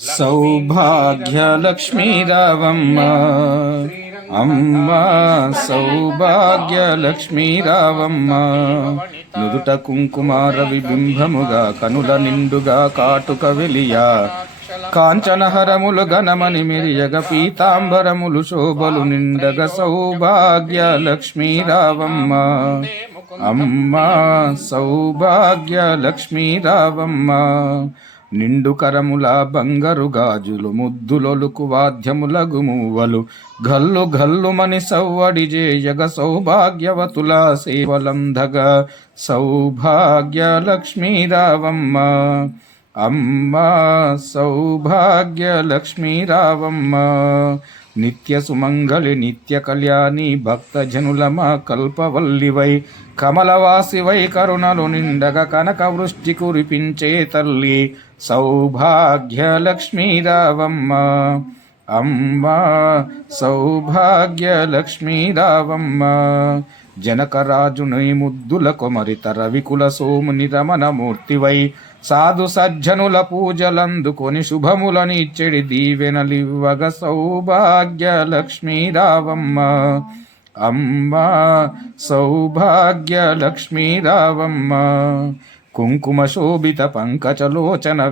సౌభాగ్యలక్ష్మీ రావమ్మ అమ్మ సౌభాగ్యలక్ష్మీ రావమ్మ నుదుట కుంకుమార విబింబముగా కనుల నిండుగా కాటుక వెలియా కాంచనహరములు గణమని మెరియగ పీతాంబరములు శోభలు నిండగ సౌభాగ్యలక్ష్మీ రావమ్మ అమ్మ సౌభాగ్యలక్ష్మీ రావమ్మ నిండు కరముల బంగారు గాజులు ముద్దులొలుకు వాద్యములగు మూవలు గల్లు గల్లుమని సవ్వడి జేయగ సౌభాగ్యవతుల సేవలందగా సౌభాగ్యలక్ష్మీ రావమ్మ అమ్మ సౌభాగ్యలక్ష్మీ రావమ్మ నిత్య సుమంగళి నిత్య కళ్యాణి భక్తజనులమ కల్పవల్లివై కమలవాసివై కరుణలు నిండగ కనక వృష్టి కురిపించే తల్లి సౌభాగ్యలక్ష్మీ రావమ్మ అమ్మ సౌభాగ్యలక్ష్మీ రావమ్మ జనకరాజుని ముద్దుల కొమరిత రవికుల సోముని రమణమూర్తివై సాధు సజ్జనుల పూజలందుకొని శుభములనిచ్చెడి దీవెనలివ్వగ సౌభాగ్యలక్ష్మీ రావమ్మ అమ్మ సౌభాగ్యలక్ష్మీ రావమ్మ కుంకుమ శోభిత పంకజలోచన